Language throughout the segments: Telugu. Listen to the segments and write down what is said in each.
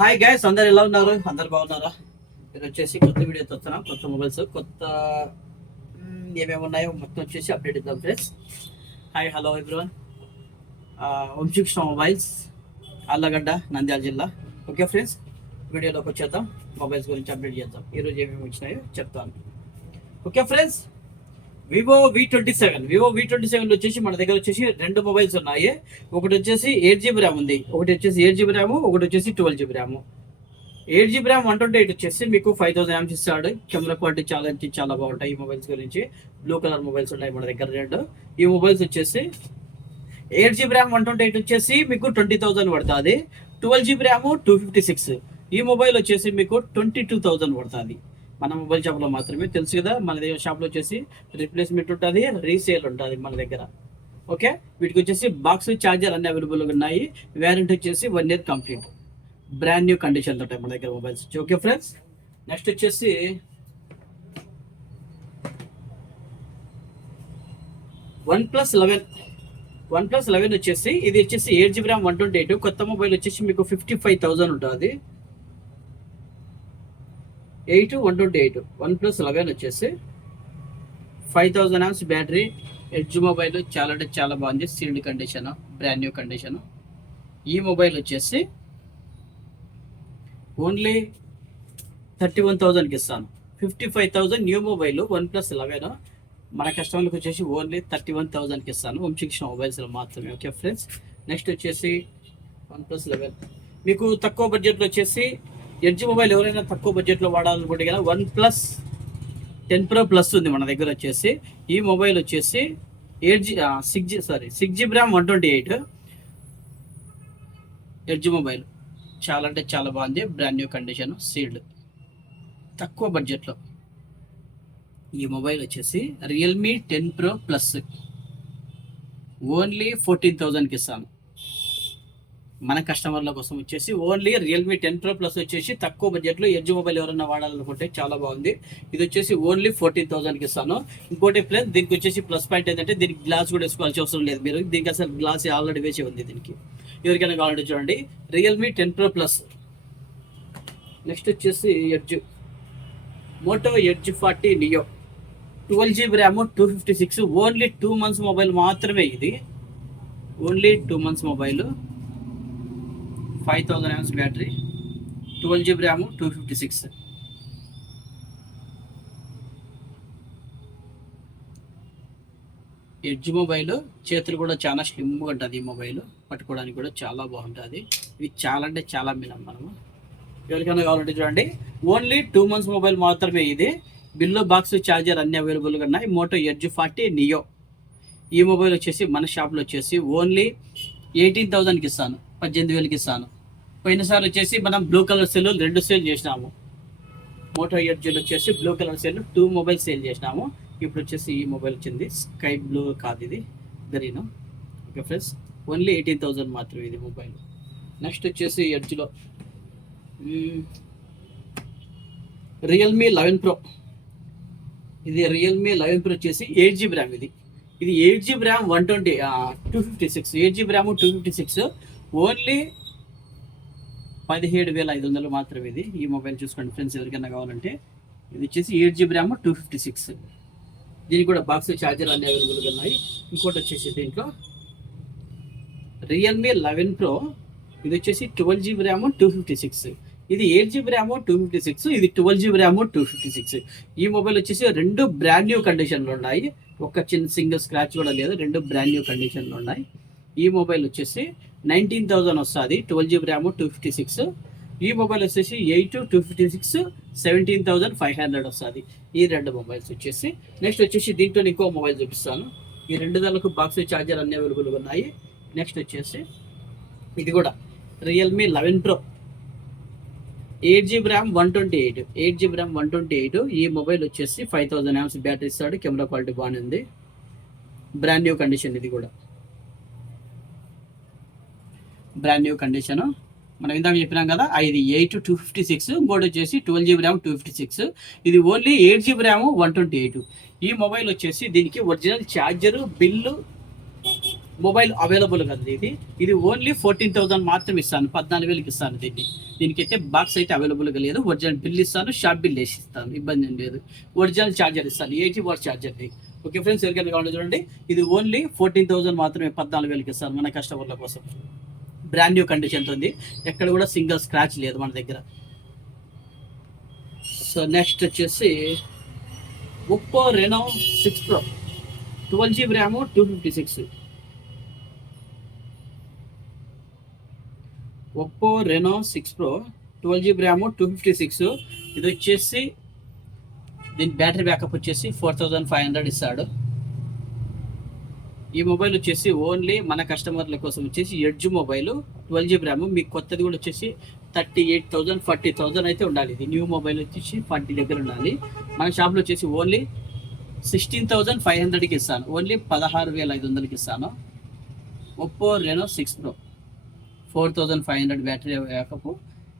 హాయ్ గైస్, అందరు ఎలా ఉన్నారు? అందరు బాగున్నారా? నేను వచ్చేసి కొత్త వీడియోతో వస్తున్నాం. కొత్త మొబైల్స్ కొత్త ఏమేమి ఉన్నాయో మొత్తం వచ్చేసి అప్డేట్ ఇద్దాం friends. Hi, hello everyone. Vamsikrishna mobiles, Allagadda, Nandyal జిల్లా. ఓకే ఫ్రెండ్స్, వీడియోలోకి వచ్చేద్దాం. మొబైల్స్ గురించి అప్డేట్ చేద్దాం. ఈరోజు ఏమేమి వచ్చినాయో చెప్తాను. ఓకే ఫ్రెండ్స్, వివో V27 వచ్చేసి మన దగ్గర వచ్చేసి రెండు మొబైల్స్ ఉన్నాయి. ఒకటి వచ్చేసి 8GB ర్యామ్ ఉంది, ఒకటి వచ్చేసి 8GB ర్యామ్, ఒకటి వచ్చేసి 12GB ర్యామ్. 8GB ర్యామ్ 128 వచ్చేసి మీకు 5000 mAh ఇస్తాడు. కెమెరా క్వాలిటీ చాలా బాగుంటాయి. ఈ మొబైల్స్ గురించి బ్లూ కలర్ మొబైల్స్ ఉన్నాయి మన దగ్గర రెండు. ఈ మొబైల్స్ వచ్చేసి 8GB ర్యామ్ 128 వచ్చేసి మీకు 20,000 పడుతుంది. 12GB RAM 256. ఈ మొబైల్ వచ్చేసి మీకు 22,000 పడుతుంది. మన మొబైల్ షాప్లో మాత్రమే. తెలుసు కదా, మన దగ్గర షాప్లో వచ్చేసి రీప్లేస్మెంట్ ఉంటుంది, రీసేల్ ఉంటుంది మన దగ్గర. ఓకే, వీటికి వచ్చేసి బాక్స్ ఛార్జర్ అన్ని అవైలబుల్గా ఉన్నాయి. వ్యారంటీ వచ్చేసి 1 year కంప్లీట్. బ్రాండ్ న్యూ కండిషన్తో ఉంటాయి మన దగ్గర మొబైల్స్. ఓకే ఫ్రెండ్స్, నెక్స్ట్ వచ్చేసి OnePlus 11 వచ్చేసి ఇది వచ్చేసి 8GB ర్యామ్ 128. కొత్త మొబైల్ వచ్చేసి మీకు 55,000 ఉంటుంది. 128 OnePlus 11 వచ్చేసి 5000 mAh బ్యాటరీ. ఎడ్జ్ మొబైల్ చాలా అంటే చాలా బాగుంది. Sealed condition, brand new condition. ఈ మొబైల్ వచ్చేసి ఓన్లీ 31,000కి ఇస్తాను. 55,000 న్యూ మొబైల్ OnePlus 11 మన కస్టమర్లకు వచ్చేసి ఓన్లీ 31,000కి ఇస్తాను. వంశీకృష్ణ మొబైల్స్లో మాత్రమే. ఓకే ఫ్రెండ్స్, నెక్స్ట్ వచ్చేసి OnePlus 11 మీకు తక్కువ బడ్జెట్లో వచ్చేసి ఎడ్జ్ మొబైల్ ఎవరైనా తక్కువ బడ్జెట్లో వాడాలనుకుంటే కదా OnePlus 10 Pro Plus ఉంది మన దగ్గర వచ్చేసి. ఈ మొబైల్ వచ్చేసి 6GB ర్యామ్ 128 ఎడ్జ్ మొబైల్. చాలా అంటే చాలా బాగుంది. బ్రాండ్ న్యూ కండిషన్, సీల్డ్, తక్కువ బడ్జెట్లో. ఈ మొబైల్ వచ్చేసి Realme 10 Pro Plus ఓన్లీ 14,000కి ఇస్తాను. మన కస్టమర్ల కోసం వచ్చేసి ఓన్లీ Realme 10 Pro Plus వచ్చేసి తక్కువ బడ్జెట్లో ఎడ్జ్ మొబైల్ ఎవరైనా వాడాలనుకుంటే చాలా బాగుంది. ఇది వచ్చేసి ఓన్లీ 14,000కి ఇస్తాను. ఇంకోటి ప్లస్ దీనికి వచ్చేసి ప్లస్ పాయింట్ ఏంటంటే దీనికి గ్లాస్ కూడా వేసుకోవాల్సిన అవసరం లేదు. మీరు దీనికి అసలు గ్లాస్ ఆల్రెడీ వేసి ఉంది దీనికి. ఎవరికైనా కావాలంటే చూడండి, Realme 10 Pro Plus. నెక్స్ట్ వచ్చేసి Moto edge 40 neo 12GB RAM 256. Only 2 months mobile మాత్రమే ఇది. Only 2 months mobile, 5000 mAh battery, 12GB RAM 256. Edge mobile చేతులు కూడా చాలా స్లిమ్గా ఉంటుంది. ఈ మొబైల్ పట్టుకోవడానికి కూడా చాలా బాగుంటుంది. ఇది చాలా అంటే చాలా మినం. మనము ఎవరికైనా కావాలంటే చూడండి, ఓన్లీ 2 months మొబైల్ మాత్రమే ఇది. బిల్లో బాక్స్ ఛార్జర్ అన్ని అవైలబుల్గా ఉన్నాయి. Moto edge 40 neo. ఈ మొబైల్ వచ్చేసి మన షాప్లో వచ్చేసి ఓన్లీ 18,000కి ఇస్తాను, 18,000కి ఇస్తాను. పోయినసారి వచ్చేసి మనం బ్లూ కలర్ సెల్ 2 సేల్ చేసినాము. మోటో ఎడ్జ్లో వచ్చేసి blue colour cell 2 mobile sale చేసినాము. ఇప్పుడు వచ్చేసి ఈ మొబైల్ వచ్చింది స్కై బ్లూ కాదు, ఇది గ్రీన్. ఓకే ఫ్రెండ్స్, ఓన్లీ 18,000 మాత్రమే ఇది మొబైల్. నెక్స్ట్ వచ్చేసి ఎడ్జ్లో Realme 11 Pro. ఇది Realme 11 Pro వచ్చేసి 8GB ర్యామ్. ఇది 8GB RAM 256. 8GB RAM 256 only 17,500 మాత్రమే ఇది. ఈ మొబైల్ చూసుకోండి ఫ్రెండ్స్, ఎవరికైనా కావాలంటే. ఇది వచ్చేసి 8GB ర్యామ్ 256. దీనికి కూడా బాక్స్ ఛార్జర్ అన్ని అవైలబుల్గా ఉన్నాయి. ఇంకోటి వచ్చేసి దీంట్లో Realme 11 Pro. ఇది వచ్చేసి 12GB ర్యామ్ 256. ఇది 8GB ర్యామ్ 256, ఇది 12GB ర్యామ్ 256. ఈ మొబైల్ వచ్చేసి రెండు బ్రాండ్ న్యూ కండిషన్లో ఉన్నాయి. ఒక చిన్న సింగిల్ స్క్రాచ్ కూడా లేదు. రెండు బ్రాండ్ న్యూ కండిషన్లో ఉన్నాయి. ఈ మొబైల్ వచ్చేసి 19,000 వస్తుంది. 12GB RAM 256. ఈ మొబైల్ వచ్చేసి 256 17,500 వస్తుంది. ఈ రెండు మొబైల్స్ వచ్చేసి. నెక్స్ట్ వచ్చేసి దీంట్లో ఇంకో మొబైల్ చూపిస్తాను. ఈ రెండు దానికి బాక్స్ ఛార్జర్ అన్ని అవైలబుల్గా ఉన్నాయి. నెక్స్ట్ వచ్చేసి ఇది కూడా Realme 11 Pro 8GB RAM 128. 8GB RAM 128. ఈ మొబైల్ వచ్చేసి 5000 mAh బ్యాటరీ ఇస్తాడు. కెమెరా క్వాలిటీ బాగానే ఉంది. Brand new condition. ఇది కూడా బ్రాండ్ న్యూ కండిషన్. మనం ఇందాక చెప్పినాం కదా, ఇది 256. ఇంకోటి వచ్చేసి 12GB ర్యామ్ 256. ఇది ఓన్లీ 8GB ర్యామ్ 128. ఈ మొబైల్ వచ్చేసి దీనికి original charger, bill mobile available కదా ఇది ఓన్లీ 14,000 మాత్రం ఇస్తాను, 14,000కి ఇస్తాను దీనికైతే బాక్స్ అయితే అవైలబుల్గా లేదు. ఒరిజినల్ బిల్ ఇస్తాను, షార్ట్ బిల్ వేసి ఇస్తాను, ఇబ్బంది ఏం లేదు. ఒరిజినల్ ఛార్జర్ ఇస్తాను, 80 వాట్ ఛార్జర్. ఓకే ఫ్రెండ్స్, ఎవరికైనా కావాలి చూడండి, ఇది ఓన్లీ 14,000 మాత్రమే, 14,000కి ఇస్తాను మన కస్టమర్ల కోసం. బ్రాండ్ న్యూ కండిషన్తో ఉంది, ఎక్కడ కూడా సింగిల్ స్క్రాచ్ లేదు మన దగ్గర. సో నెక్స్ట్ వచ్చేసి Oppo Reno 6 Pro 12GB RAM 256. Oppo Reno 6 Pro 12GB RAM 256. ఇది వచ్చేసి దీని బ్యాటరీ బ్యాకప్ వచ్చేసి 4500 ఇస్తాడు. ఈ మొబైల్ వచ్చేసి ఓన్లీ మన కస్టమర్ల కోసం వచ్చేసి ఎడ్జ్ మొబైల్ 12GB ర్యామ్. మీకు కొత్తది కూడా వచ్చేసి 38,000 40,000 అయితే ఉండాలి. ఇది న్యూ మొబైల్ వచ్చేసి 40 దగ్గర ఉండాలి. మన షాప్లో వచ్చేసి ఓన్లీ 16,500కి ఇస్తాను, ఓన్లీ 16,500కి ఇస్తాను. Oppo Reno 6 Pro 4500 battery backup.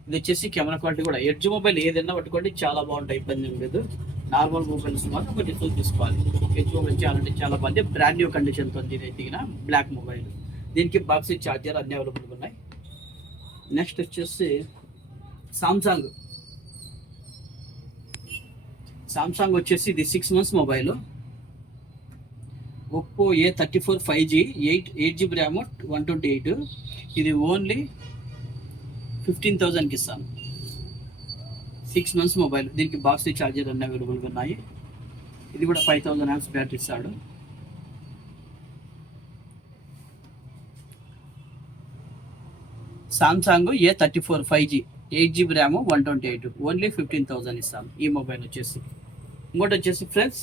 ఇది వచ్చేసి కెమెరా క్వాలిటీ కూడా ఎడ్జ్ మొబైల్ ఏదైనా పట్టుకోండి, చాలా బాగుంటాయి, ఇబ్బంది లేదు. నార్మల్ మొబైల్స్ మాత్రం కొంచెం చూసుకోవాలి. ఎడ్జ్ మొబైల్ చాలా అంటే చాలా బాగుంది, బ్రాండ్ న్యూ కండిషన్తో దిగిన బ్లాక్ మొబైల్. దీనికి బాక్స్ ఛార్జర్ అన్ని అవైలబుల్గా ఉన్నాయి. నెక్స్ట్ వచ్చేసి సామ్సంగ్ వచ్చేసి ఇది 6 months mobile. Oppo A34 5G 8GB RAM 128. ఇది ఓన్లీ 15,000కి ఇస్తాను, 6 months మొబైల్. దీనికి బాక్స్ ఛార్జర్ అన్నీ అవైలబుల్గా ఉన్నాయి. ఇది కూడా 5000 mAh బ్యాటరీ ఇస్తాడు. Samsung A34 5G 8GB RAM 128, only 15,000 ఇస్తాను ఈ మొబైల్ వచ్చేసి. ఇంకోటి వచ్చేసి ఫ్రెండ్స్,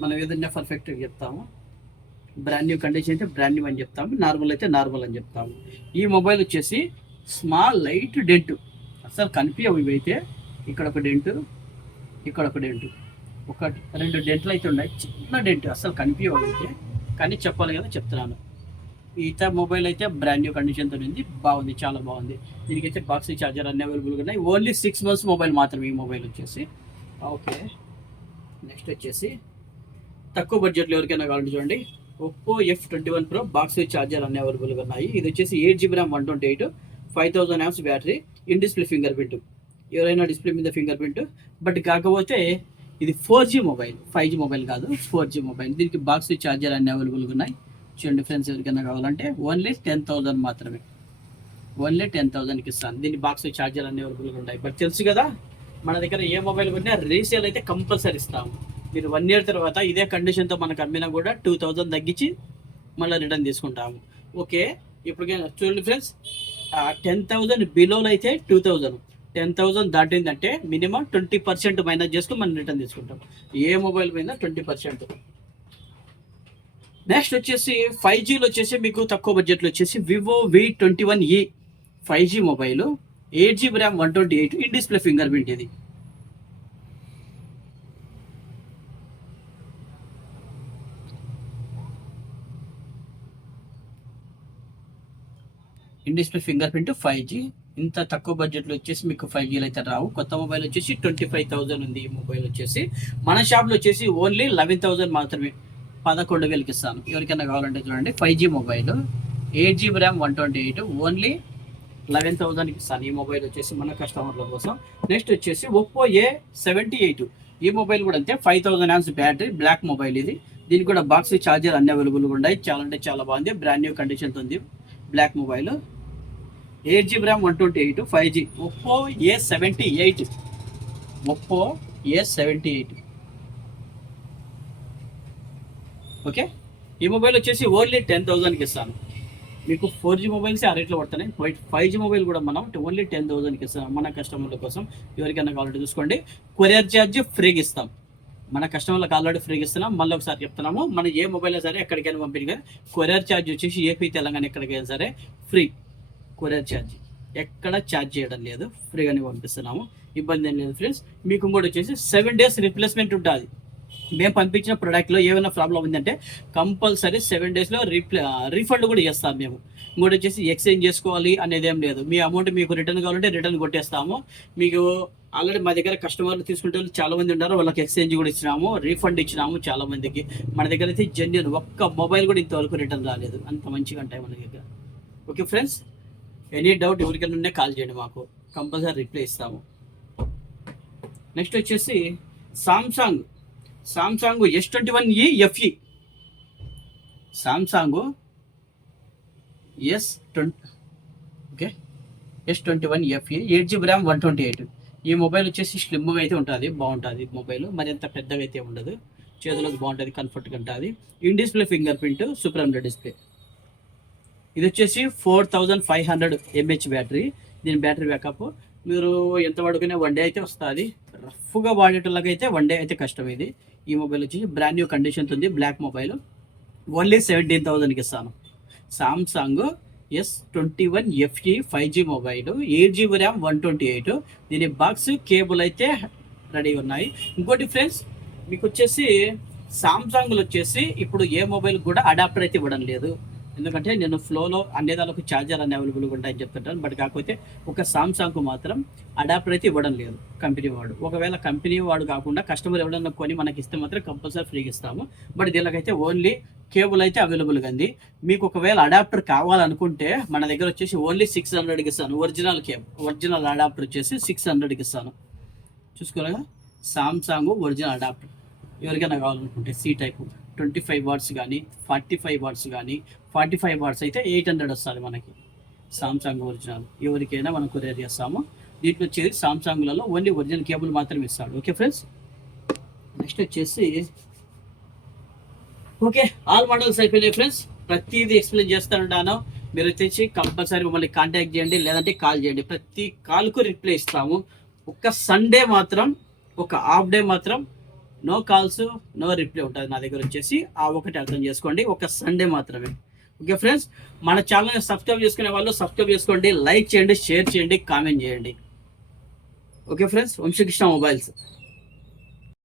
మనం ఏదైనా పర్ఫెక్ట్గా చెప్తాము. బ్రాండ్ న్యూ కండిషన్ అయితే బ్రాండ్ న్యూ అని చెప్తాము, నార్మల్ అయితే నార్మల్ అని చెప్తాము. ఈ మొబైల్ వచ్చేసి స్మాల్ లైట్ డెంట్, అసలు కనిపించవు. ఇవైతే ఇక్కడ ఒక డెంట్, ఇక్కడ ఒక డెంట్, 2 డెంట్లు అయితే ఉన్నాయి, చిన్న డెంట్, అసలు కనిపించవు అయితే. కానీ చెప్పాలి కదా, చెప్తున్నాను. ఈత మొబైల్ అయితే బ్రాండ్ న్యూ కండిషన్తో ఉంది, బాగుంది, చాలా బాగుంది. దీనికైతే బాక్స్ ఛార్జర్ అన్ని అవైలబుల్గా ఉన్నాయి. ఓన్లీ 6 months మొబైల్ మాత్రమే ఈ మొబైల్ వచ్చేసి. ఓకే, నెక్స్ట్ వచ్చేసి తక్కువ బడ్జెట్లో ఎవరికైనా కావాలంటే చూడండి, Oppo F21 Pro box charger అన్ని అవైలబుల్గా ఉన్నాయి. ఇది వచ్చేసి 8GB RAM 128, 5000 mAh battery, in display finger print. ఎవరైనా డిస్ప్లే మీద ఫింగర్ ప్రింట్, బట్ కాకపోతే ఇది 4G మొబైల్, 5G మొబైల్ కాదు, 4G మొబైల్. దీనికి బాక్స్ ఛార్జర్ అన్ని అవైలబుల్గా ఉన్నాయి. చూడండి ఫ్రెండ్స్, ఎవరికైనా కావాలంటే ఓన్లీ 10,000 మాత్రమే, ఓన్లీ 10,000కి ఇస్తాను. దీని బాక్స్ ఛార్జర్ అన్ని అవైలబుల్గా ఉంటాయి. బట్ తెలుసు కదా, మన దగ్గర ఏ మొబైల్ కొన్నా రీసేల్ అయితే కంపల్సరీ ఇస్తాము. మీరు 1 year తర్వాత ఇదే కండిషన్తో మనకు అమ్మినా కూడా 2,000 తగ్గించి మళ్ళీ రిటర్న్ తీసుకుంటాము. ఓకే, ఇప్పుడు చూడండి ఫ్రెండ్స్, 10,000 బిలోలో అయితే 2,000, 10,000 దాటిందంటే మినిమం 20% మైనస్ చేసుకుని మనం రిటర్న్ తీసుకుంటాం. ఏ మొబైల్ మీద 20%. నెక్స్ట్ వచ్చేసి 5Gలో వచ్చేసి మీకు తక్కువ బడ్జెట్లో వచ్చేసి Vivo V21e 5G mobile, 8GB RAM 128, in display fingerprint. ఇది in display fingerprint 5G. ఇంత తక్కువ బడ్జెట్లో వచ్చేసి మీకు 5Gలో అయితే రావు. కొత్త మొబైల్ వచ్చేసి 25,000 ఉంది. ఈ మొబైల్ వచ్చేసి మన షాప్లో వచ్చేసి ఓన్లీ 11,000 మాత్రమే, 11,000కి ఇస్తాను. ఎవరికైనా కావాలంటే చూడండి, 5G mobile, 8GB RAM 128, only 11,000కి ఇస్తాను. ఈ మొబైల్ వచ్చేసి మన కస్టమర్ల కోసం. నెక్స్ట్ వచ్చేసి ఒప్పో A78, ఈ మొబైల్ కూడా అంతే, 5000 mAh బ్యాటరీ, బ్లాక్ మొబైల్. ఇది దీనికి కూడా బాక్స్ ఛార్జర్ అన్ని అవైలబుల్గా ఉన్నాయి. చాలా అంటే చాలా బాగుంది, బ్రాండ్ న్యూ కండిషన్తో ఉంది, black mobile, 8GB RAM 128, 5G. Oppo A78, Oppo A78. Okay, ఈ మొబైల్ వచ్చేసి ఓన్లీ 10,000కి ఇస్తాను. మీకు 4G మొబైల్స్ ఆ రేట్లో పడుతున్నాయి, 5G మొబైల్ కూడా మనం ఓన్లీ 10,000కి ఇస్తాం మన కస్టమర్ల కోసం. ఎవరికైనా కావాలంటే చూసుకోండి, కొరియర్ ఛార్జ్ ఫ్రీగా ఇస్తాం. మన కస్టమర్లకు ఆల్రెడీ ఫ్రీగా ఇస్తున్నాం, మళ్ళీ ఒకసారి చెప్తున్నాము. మన ఏ మొబైల్ అయినా సరే ఎక్కడికైనా పంపిణీ, కొరియర్ ఛార్జ్ వచ్చేసి ఏపీ తెలంగాణ ఎక్కడికైనా సరే ఫ్రీ. కొరియర్ ఛార్జ్ ఎక్కడ ఛార్జ్ చేయడం లేదు, ఫ్రీగానే పంపిస్తున్నాము, ఇబ్బంది ఏం లేదు ఫ్రెండ్స్. మీకు ఇంకోటి వచ్చేసి 7 days రిప్లేస్మెంట్ ఉంటుంది. మేము పంపించిన ప్రోడక్ట్లో ఏమైనా ప్రాబ్లం ఉందంటే కంపల్సరీ 7 డేస్లో రీఫండ్ కూడా చేస్తాం మేము. ఇంకోటి వచ్చేసి ఎక్స్చేంజ్ చేసుకోవాలి అనేది ఏం లేదు. మీ అమౌంట్ మీకు రిటర్న్ కావాలంటే రిటర్న్ కొట్టేస్తాము. మీకు ఆల్రెడీ మా దగ్గర కస్టమర్లు తీసుకుంటే చాలా మంది ఉన్నారు, వాళ్ళకి ఎక్స్చేంజ్ కూడా ఇచ్చినాము, రీఫండ్ ఇచ్చినాము చాలా మందికి. మన దగ్గర అయితే జెన్యూన్ ఒక్క మొబైల్ కూడా ఇంతవరకు రిటర్న్ రాలేదు, అంత మంచిగా ఉంటాయి మన దగ్గర. ఓకే ఫ్రెండ్స్, ఎనీ డౌట్ ఎవరికైనా ఉంటే కాల్ చేయండి, మాకు కంపల్సరీ రిప్లై ఇస్తాము. నెక్స్ట్ వచ్చేసి Samsung S21e FE, Samsung S21 FE 8GB RAM 128. ఈ మొబైల్ వచ్చేసి స్లిమ్గా అయితే ఉంటుంది, బాగుంటుంది మొబైల్, మరి అంత పెద్దగా అయితే ఉండదు, చేతులకు బాగుంటుంది, కంఫర్ట్గా ఉంటుంది. In display finger print, super AMOLED display. ఇది వచ్చేసి 4500 mAh బ్యాటరీ. దీని బ్యాటరీ బ్యాకప్ మీరు ఎంత వాడుకునే 1 డే అయితే వస్తుంది. రఫ్గా వాడేటోళ్ళకైతే 1 డే అయితే కష్టం. ఇది ఈ మొబైల్ వచ్చేసి బ్రాండ్ న్యూ కండిషన్తో ఉంది, బ్లాక్ మొబైల్. ఓన్లీ 17,000కి ఇస్తాను. Samsung S21 FE 5G mobile, 8GB RAM 128. దీని బాక్స్ కేబుల్ అయితే రెడీగా ఉన్నాయి. ఇంకోటి ఫ్రెండ్స్, మీకు వచ్చేసి సామ్సంగ్లో వచ్చేసి ఇప్పుడు ఏ మొబైల్ కూడా అడాప్టర్ అయితే ఇవ్వడం లేదు. ఎందుకంటే నేను ఫ్లోలో అన్ని దానికి ఛార్జర్ అన్ని అవైలబుల్గా ఉంటాయని చెప్తుంటాను. బట్ కాకపోతే ఒక సామ్సంగ్కు మాత్రం అడాప్టర్ అయితే ఇవ్వడం లేదు కంపెనీ వాడు. ఒకవేళ కంపెనీ వాడు కాకుండా కస్టమర్ ఎవరైనా కొని మనకి ఇస్తే మాత్రం కంపల్సరీ ఫ్రీగా ఇస్తాము. బట్ దీనికైతే ఓన్లీ కేబుల్ అయితే అవైలబుల్గా ఉంది. మీకు ఒకవేళ అడాప్టర్ కావాలనుకుంటే మన దగ్గర వచ్చేసి ఓన్లీ 600కి ఇస్తాను. ఒరిజినల్ అడాప్టర్ వచ్చేసి 600కి ఇస్తాను. చూసుకోలేగా, సామ్సంగ్ ఒరిజినల్ అడాప్టర్ ఎవరికైనా కావాలనుకుంటే సి టైపు 25 వాట్స్ కానీ 45 వాట్స్ కానీ 45 వాట్స్ అయితే 800 వస్తుంది మనకి. సామ్సంగ్ ఒరిజినల్ ఎవరికైనా మనం కొరియర్ చేస్తాము. దీంట్లో వచ్చేసి సామ్సంగ్లలో ఓన్లీ ఒరిజినల్ కేబుల్ మాత్రమే ఇస్తాడు. ఓకే ఫ్రెండ్స్, నెక్స్ట్ వచ్చేసి ఓకే, ఆల్ మోడల్స్ అయిపోయినాయి ఫ్రెండ్స్. ప్రతిదీ ఎక్స్ప్లెయిన్ చేస్తాను. మీరు వచ్చేసి కంపల్సరీ మమ్మల్ని కాంటాక్ట్ చేయండి, లేదంటే కాల్ చేయండి. ప్రతి కాల్కు రిప్లై ఇస్తాము. ఒక సండే మాత్రం, ఒక హాఫ్ డే మాత్రం నో కాల్స్ నో రిప్లై ఉంటుంది నా దగ్గర వచ్చేసి. ఆ ఒకటి అర్థం చేసుకోండి, ఒక సండే మాత్రమే. ఓకే ఫ్రెండ్స్, మన ఛానల్ని సబ్స్క్రైబ్ చేసుకునే వాళ్ళు సబ్స్క్రైబ్ చేసుకోండి, లైక్ చేయండి, షేర్ చేయండి, కామెంట్ చేయండి. Okay friends, Vamshikrishna mobiles.